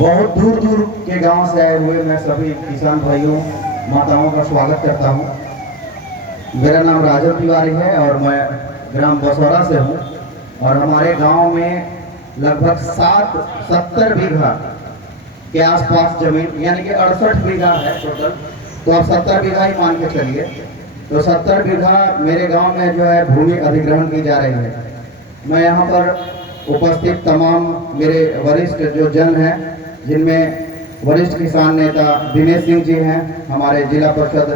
बहुत दूर दूर के गांव से आए हुए मैं सभी किसान भाइयों माताओं का स्वागत करता हूं। मेरा नाम राजन तिवारी है और मैं ग्राम बसौरा से हूं। और हमारे गांव में लगभग 70 बीघा के आसपास जमीन यानी कि 68 बीघा है टोटल, तो आप 70 बीघा ही मान के चलिए। तो 70 बीघा मेरे गांव में जो है भूमि अधिग्रहण की जा रही है। मैं यहाँ पर उपस्थित तमाम मेरे वरिष्ठ जो जन हैं, जिनमें वरिष्ठ किसान नेता दिनेश सिंह जी हैं, हमारे जिला परिषद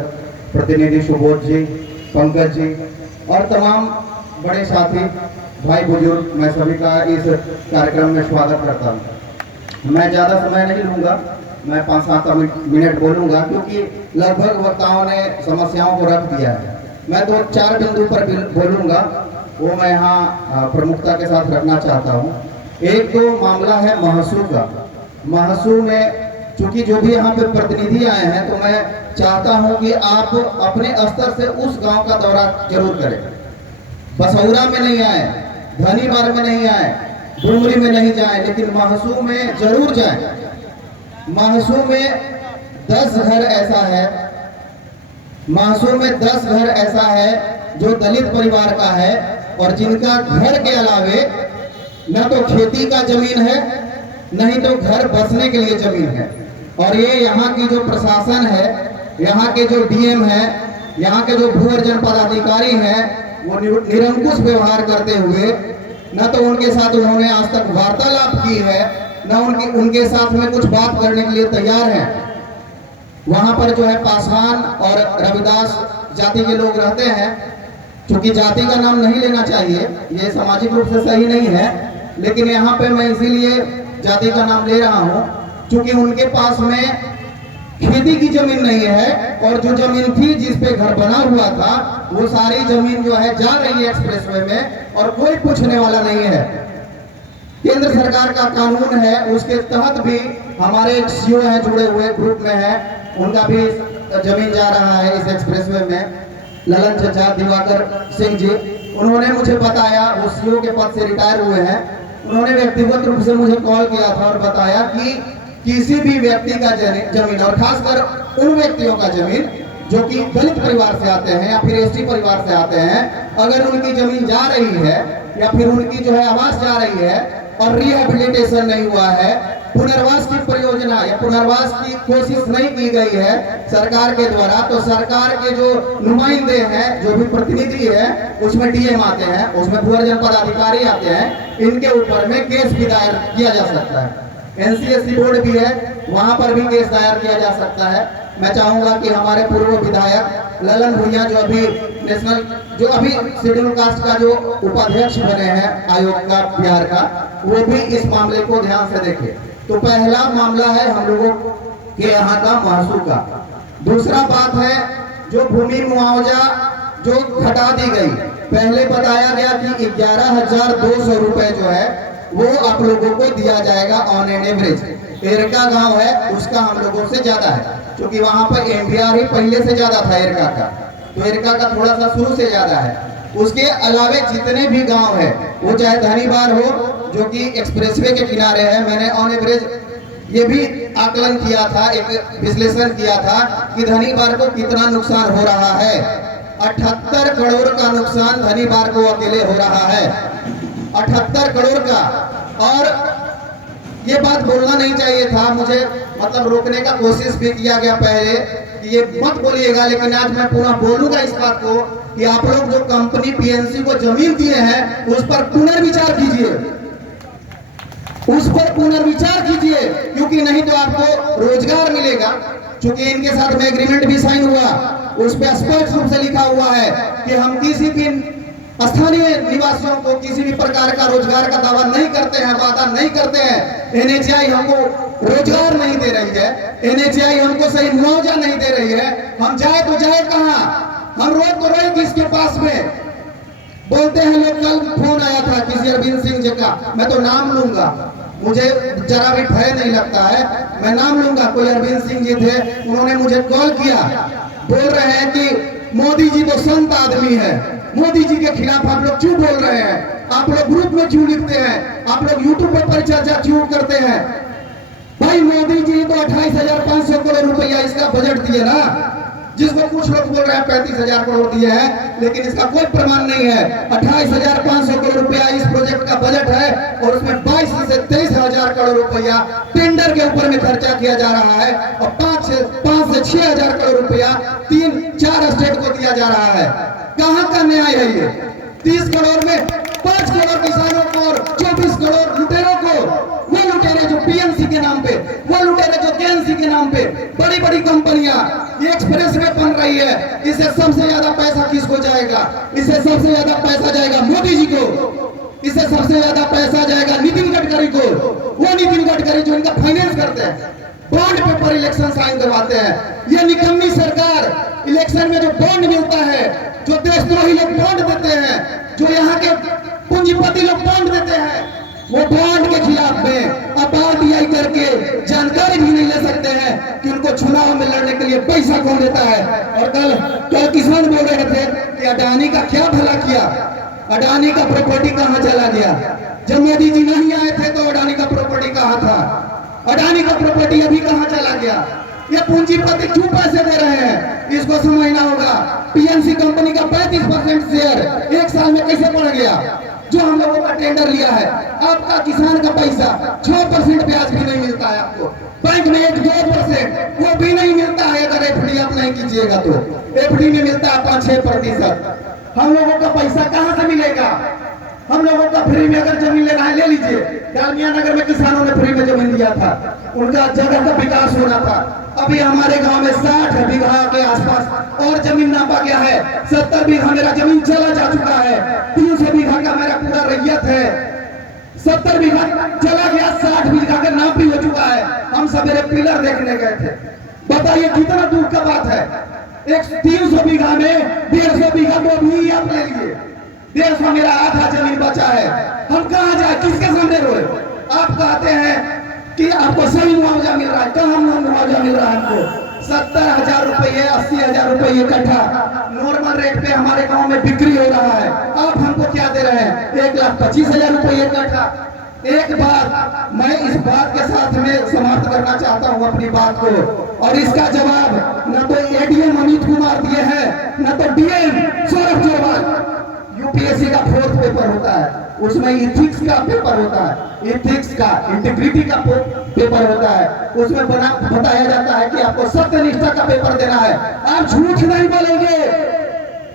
प्रतिनिधि सुबोध जी, पंकज जी और तमाम बड़े साथी भाई बुजुर्ग, मैं सभी का इस कार्यक्रम में स्वागत करता हूं। मैं ज़्यादा समय नहीं लूँगा, मैं 5-7 मिनट बोलूँगा क्योंकि लगभग वक्ताओं ने समस्याओं को रख दिया है। मैं 2-4 बिंदु पर बोलूँगा, वो मैं यहाँ प्रमुखता के साथ रखना चाहता हूँ। एक तो मामला है महसूल का। महसूल में चूंकि जो भी यहाँ पे प्रतिनिधि आए हैं, तो मैं चाहता हूँ कि आप अपने स्तर से उस गांव का दौरा जरूर करें। बसौरा में नहीं आए, धनीबार में नहीं आए, डुमरी में नहीं जाए, लेकिन महसूल में जरूर जाए। महसूल में 10 घर ऐसा है, महसूल में 10 घर ऐसा है जो दलित परिवार का है और जिनका घर के अलावे न तो खेती का जमीन है, नहीं तो घर बसने के लिए जमीन है। और ये यहाँ की जो प्रशासन है, यहाँ के जो डीएम है, यहाँ के जो भू अर्जन पदाधिकारी हैं, वो निरंकुश व्यवहार करते हुए न तो उनके साथ उन्होंने आज तक वार्तालाप की है, न उनके साथ में कुछ बात करने के लिए तैयार हैं। वहां पर जो है पासवान और रविदास जाति के लोग रहते हैं। चूंकि जाति का नाम नहीं लेना चाहिए, ये सामाजिक रूप से सही नहीं है, लेकिन यहाँ पे मैं इसीलिए जाति का नाम ले रहा हूँ क्योंकि उनके पास में खेती की जमीन नहीं है और जो जमीन थी जिस पे घर बना हुआ था, वो सारी जमीन जो है जा रही है एक्सप्रेसवे में और कोई पूछने वाला नहीं है। केंद्र सरकार का कानून है, उसके तहत भी हमारे सीओ हैं जुड़े हुए ग्रुप में है, उनका भी जमीन जा रहा है इस एक्सप्रेसवे में। ललन चचा दिवाकर सिंह जी, उन्होंने मुझे बताया, वो सीओ के पद से रिटायर हुए हैं, उन्होंने व्यक्तिगत रूप से मुझे कॉल किया था और बताया कि किसी भी व्यक्ति का जमीन और खासकर उन व्यक्तियों का जमीन जो कि दलित परिवार से आते हैं या फिर एसटी परिवार से आते हैं, अगर उनकी जमीन जा रही है या फिर उनकी जो है आवास जा रही है और रिहेबिलिटेशन नहीं हुआ है, पुनर्वास की परियोजना या पुनर्वास की कोशिश नहीं की गई है सरकार के द्वारा, तो सरकार के जो नुमाइंदे हैं, जो भी प्रतिनिधि है, उसमें डीएम आते हैं, उसमें भू अर्जन पदाधिकारी आते हैं, इनके ऊपर में केस भी दायर किया जा सकता है। एनसीएससी बोर्ड भी है, वहां पर भी केस दायर किया जा सकता है। मैं चाहूंगा कि हमारे पूर्व विधायक ललन भुइया, जो अभी शेड्यूल कास्ट का जो उपाध्यक्ष बने हैं आयोग का बिहार का, वो भी इस मामले को ध्यान से देखें। तो पहला मामला है हम लोगों के यहाँ का महसूल का। दूसरा बात है जो भूमि मुआवजा जो घटा दी गई, पहले बताया गया कि 11,200 रुपए जो है वो आप लोगों को दिया जाएगा ऑन एन एवरेज। एरका गांव है, उसका हम लोगों से ज्यादा है, क्योंकि वहां पर एमबीआर ही पहले से ज्यादा था एरका का, तो एरका का थोड़ा सा शुरू से ज्यादा है। उसके अलावे जितने भी गांव है, वो चाहे धनीबार हो जो कि एक्सप्रेसवे के किनारे है, मैंने ऑन एवरेज ये भी आकलन किया था, एक विश्लेषण किया था कि धनीबार को कितना नुकसान हो रहा है। 78 करोड़ का नुकसान धनीबार को अकेले हो रहा है, 78 करोड़ का। और ये बात बोलना नहीं चाहिए था, मुझे मतलब रोकने का कोशिश भी किया गया पहले कि ये मत बोलिएगा, लेकिन आज मैं पुनः बोलूंगा इस बात को कि आप लोग जो कंपनी पीएनसी को जमीन दिए हैं, उस पर पुनर्विचार कीजिए, उस पर पुनर्विचार कीजिए, क्योंकि नहीं तो आपको रोजगार मिलेगा। क्योंकि इनके साथ में एग्रीमेंट भी साइन हुआ, उस पर स्पष्ट रूप से लिखा हुआ है कि हम किसी भी स्थानीय निवासियों को किसी भी प्रकार का रोजगार का दावा नहीं करते हैं, वादा नहीं करते हैं। एनएचआई हमको रोजगार नहीं दे रही है, एनएचआई हमको सही मुआवजा नहीं दे रही है, हम जाए तो जाए कहां, हम रोए तो रोए किसके पास में। बोलते हैं लोग, कल फोन आया था किसी अरविंद सिंह जी का, मैं तो नाम लूंगा, मुझे जरा भी भय नहीं लगता है, मैं नाम लूंगा। कोई अरविंद सिंह जी थे, उन्होंने मुझे कॉल किया, बोल रहे हैं कि मोदी जी तो संत आदमी है, मोदी जी के खिलाफ आप लोग क्यों बोल रहे हैं, आप लोग ग्रुप में क्यों लिखते हैं, आप लोग यूट्यूब पर परिचर्चा क्यों करते हैं। भाई मोदी जी तो 28,500 करोड़ रुपया इसका बजट दिए ना, जिसको कुछ लोग बोल रहे हैं 35,000 करोड़ दिए हैं, लेकिन इसका कोई प्रमाण नहीं है। 28,500 करोड़ रुपया इस प्रोजेक्ट का बजट है और उसमें 22 से 23,000 करोड़ रुपया टेंडर के ऊपर में खर्चा किया जा रहा है और 5 से 6,000 करोड़ रुपया 3-4 स्टेट को दिया जा रहा है। कहाँ का न्याय है ये? 30 करोड़ में 5 करोड़ किसानों को और 24 करोड़ लुटेरों को, वो लुटेरे जो पीएमसी के नाम पे, वो लुटेरे जो केएनसी के नाम पे बड़ी बड़ी कंपनियां एक्सप्रेस वे बन रही है, इससे सबसे ज्यादा पैसा किसको जाएगा? इससे सबसे ज्यादा पैसा जाएगा मोदी जी को, इससे सबसे ज्यादा पैसा जाएगा नितिन गडकरी को। वो नितिन गडकरी जो इनका फाइनेंस करते हैं, बॉन्ड पेपर इलेक्शन साइन करवाते हैं। ये निकम्मी सरकार इलेक्शन में जो बॉन्ड मिलता है, जो देशद्रोही लोग बॉन्ड देते हैं, जो यहाँ के पूंजीपति लोग बॉन्ड देते हैं, वो बॉन्ड के खिलाफ में अब आरटीआई करके जानकारी भी नहीं ले सकते हैं कि उनको चुनाव में लड़ने के लिए पैसा कौन देता है। और कल किसान बोल रहे थे कि अडानी का क्या भला किया, अडानी का प्रॉपर्टी कहाँ चला गया? जब मोदी जी नहीं आए थे तो अडानी का प्रॉपर्टी कहाँ था? अडानी का प्रॉपर्टी अभी कहाँ चला गया? ये पूंजीपति क्यों पैसे दे रहे हैं, इसको समझना होगा। पीएनसी कंपनी का 35% शेयर एक साल में कैसे बढ़ गया? जो हम लोगों का टेंडर लिया है, आपका किसान का पैसा 6% ब्याज भी नहीं मिलता है आपको, बैंक में 1-2% वो भी नहीं मिलता है। अगर एफडी आप नहीं कीजिएगा तो एफडी में मिलता है 5-6%। हम लोगों का पैसा कहाँ से मिलेगा? हम लोगों का फ्री में अगर जमीन लेना है ले लीजिए। डालमिया नगर में किसानों ने फ्री में जमीन दिया था, उनका जगह का विकास होना था। अभी हमारे गांव में 60 बीघा के आसपास और जमीन नापा गया है। 70 बीघा मेरा जमीन चला जा चुका है। 300 बीघा का मेरा पूरा रैयत है। 70 बीघा चला गया, 60 बीघा का नाप भी हो चुका है। हम सवेरे पिलर देखने गए थे। बताइए कितना दूर का बात है। 300 बीघा में 150 बीघा तो भी आप ले लिए, 150 मेरा आधा जमीन बचा है। हम कहाँ जाए, किसके सामने रोए? आप कहते हैं कि आपको सही मुआवजा मिल रहा है, कहाँ मुआवजा मिल रहा है? हमको 70,000 रुपये, 80,000 रुपये कट्ठा नॉर्मल रेट पे हमारे गांव में बिक्री हो रहा है। आप हमको क्या दे रहे हैं? 1,25,000 रुपये कट्ठा। एक बात मैं इस बात के साथ में समाप्त करना चाहता हूं अपनी बात को, और इसका जवाब न तो एडीएम अमित कुमार दिए हैं, न तो डीएम सौरभ जोरवाल। यूपीएससी का 4th पेपर होता है, उसमें इथिक्स का पेपर होता है, इथिक्स का, इंटीग्रिटी का पेपर होता है। उसमें बताया जाता है कि आपको सत्यनिष्ठा का पेपर देना है। आप झूठ नहीं बोलेंगे।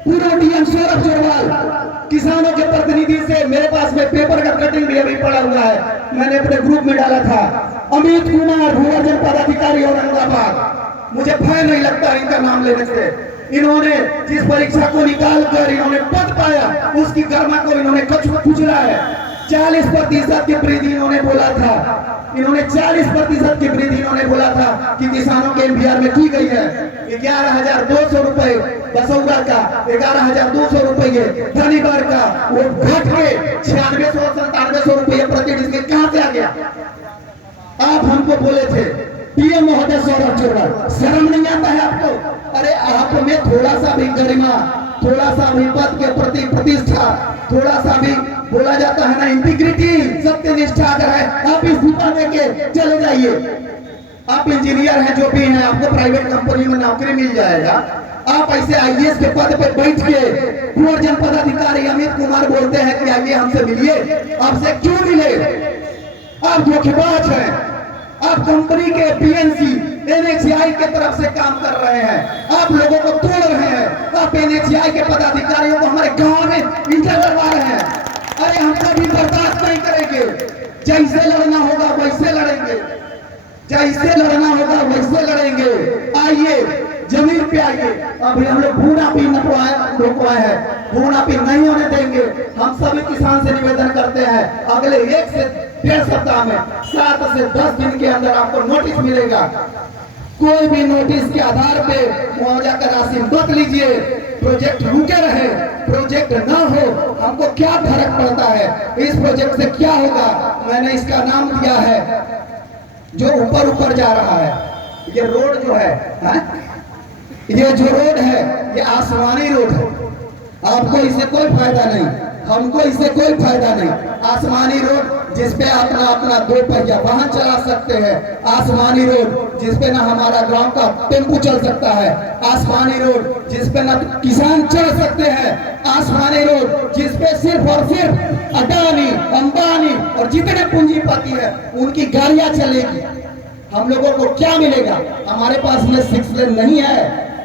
पूर्व डीएम सौरभ जोरवाल किसानों के प्रतिनिधि से, मेरे पास में पेपर का कटिंग भी अभी पड़ा हुआ है, मैंने अपने ग्रुप में डाला था। अमित कुमार भूवर्जन पदाधिकारी औरंगाबाद, मुझे भय नहीं लगता इनका नाम लेने से। इन्होंने जिस परीक्षा को निकाल कर इन्होंने पद पाया, उसकी गरिमा को इन्होंने कुचला है। 40% की वृद्धि इन्होंने बोला था, इन्होंने 40% की वृद्धि इन्होंने बोला था कि किसानों के एमबीआर में की गई है। 11,200 रुपए बसौरा का, 11,200 रुपये धनीबार का, वो घट के 9600-9700 रुपये प्रति डिस्ट्रिक्ट कहाँ से आ गया? आप हमको बोले थे पीएम महोदय सौरभ जोरवाल, शर्म नहीं आता है आपको? अरे आप में थोड़ा सा भी गरिमा, थोड़ा सा भी पद के प्रति प्रतिष्ठा, थोड़ा सा भी बोला जाता है ना इंटीग्रिटी, सत्यनिष्ठा अगर है, आप इस्तीफा देके चले जाइए। आप इंजीनियर हैं, जो भी हैं, आपको प्राइवेट कंपनी में नौकरी मिल जाएगा। आप ऐसे आईएएस के पद पे बैठ के भूवर्जन पदाधिकारी अमित कुमार बोलते हैं कि आइए हमसे मिलिए। आपसे क्यों मिले? आप धोखेबाज हैं। आप कंपनी के पीएनसी एनएचआई के तरफ से काम कर रहे हैं, आप लोगों को तोड़ रहे हैं। आप एनएचआई के पदाधिकारियों को हमारे गांव में इंटर करवा रहे हैं। अरे हम कभी बर्दाश्त नहीं करेंगे। जैसे लड़ना होगा वैसे लड़ेंगे, जैसे लड़ना होगा वैसे लड़ेंगे। आइए जमीन पे आइए। अभी हम लोग भूनापी रोकवाए हैं, भूनापी नहीं होने देंगे। हम सभी किसान से निवेदन करते हैं, अगले 1 से 1.5 सप्ताह में 7 से 10 दिन के अंदर आपको नोटिस मिलेगा। कोई भी नोटिस के आधार पे मुआवजा का राशि मत लीजिए। प्रोजेक्ट रुके रहे, प्रोजेक्ट ना हो, हमको क्या फर्क पड़ता है? इस प्रोजेक्ट से क्या होगा? मैंने इसका नाम दिया है जो ऊपर ऊपर जा रहा है। ये रोड जो है, ये जो रोड है ये आसमानी रोड है। आपको इससे कोई फायदा नहीं, हमको इससे कोई फायदा नहीं। आसमानी रोड जिसपे अपना अपना 2 पहिया वाहन चला सकते हैं, आसमानी रोड जिसपे ना हमारा गांव का टेम्पू चल सकता है, आसमानी रोड जिसपे ना किसान चल सकते हैं, आसमानी रोड जिसपे सिर्फ और सिर्फ अडानी, अंबानी और जितने पूंजीपति है उनकी गाड़ियां चलेगी। हम लोगों को क्या मिलेगा? हमारे पास में 6 लेन नहीं है,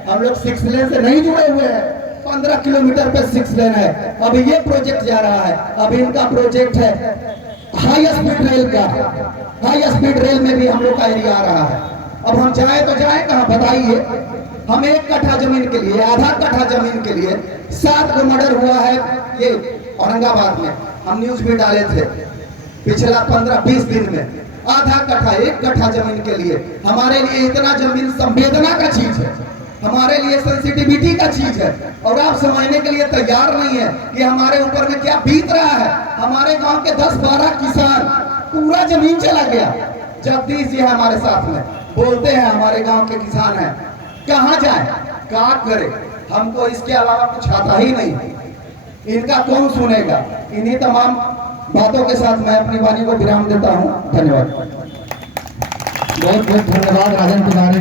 हम लोग 6 लेन से नहीं जुड़े हुए हैं। 15 किलोमीटर पे 6 लेन है। अब ये प्रोजेक्ट जा रहा है, अब इनका प्रोजेक्ट है हाई स्पीड रेल का। हाई स्पीड रेल में भी हम लोग का एरिया आ रहा है। अब हम जाए तो जाए कहाँ बताइए? हम 1 कट्ठा जमीन के लिए, आधा कट्ठा जमीन के लिए 7 को मर्डर हुआ है ये औरंगाबाद में। हम न्यूज भी डाले थे पिछला 15-20 दिन में। आधा कट्ठा, 1 कट्ठा जमीन के लिए। हमारे लिए इतना जमीन संवेदना का चीज है, हमारे लिए सेंसिटिविटी का चीज है, और आप समझने के लिए तैयार नहीं है कि हमारे ऊपर में क्या बीत रहा है। हमारे गांव के 10-12 किसान पूरा जमीन चला गया। जगदीश जी हमारे साथ में बोलते हैं हमारे गांव के किसान हैं, कहां जाए, क्या करे? हमको इसके अलावा कुछ आता ही नहीं। इनका कौन सुनेगा? इन्हीं तमाम बातों के साथ मैं अपनी वाणी को विराम देता हूं। धन्यवाद। बहुत बहुत धन्यवाद राजन तिवारी।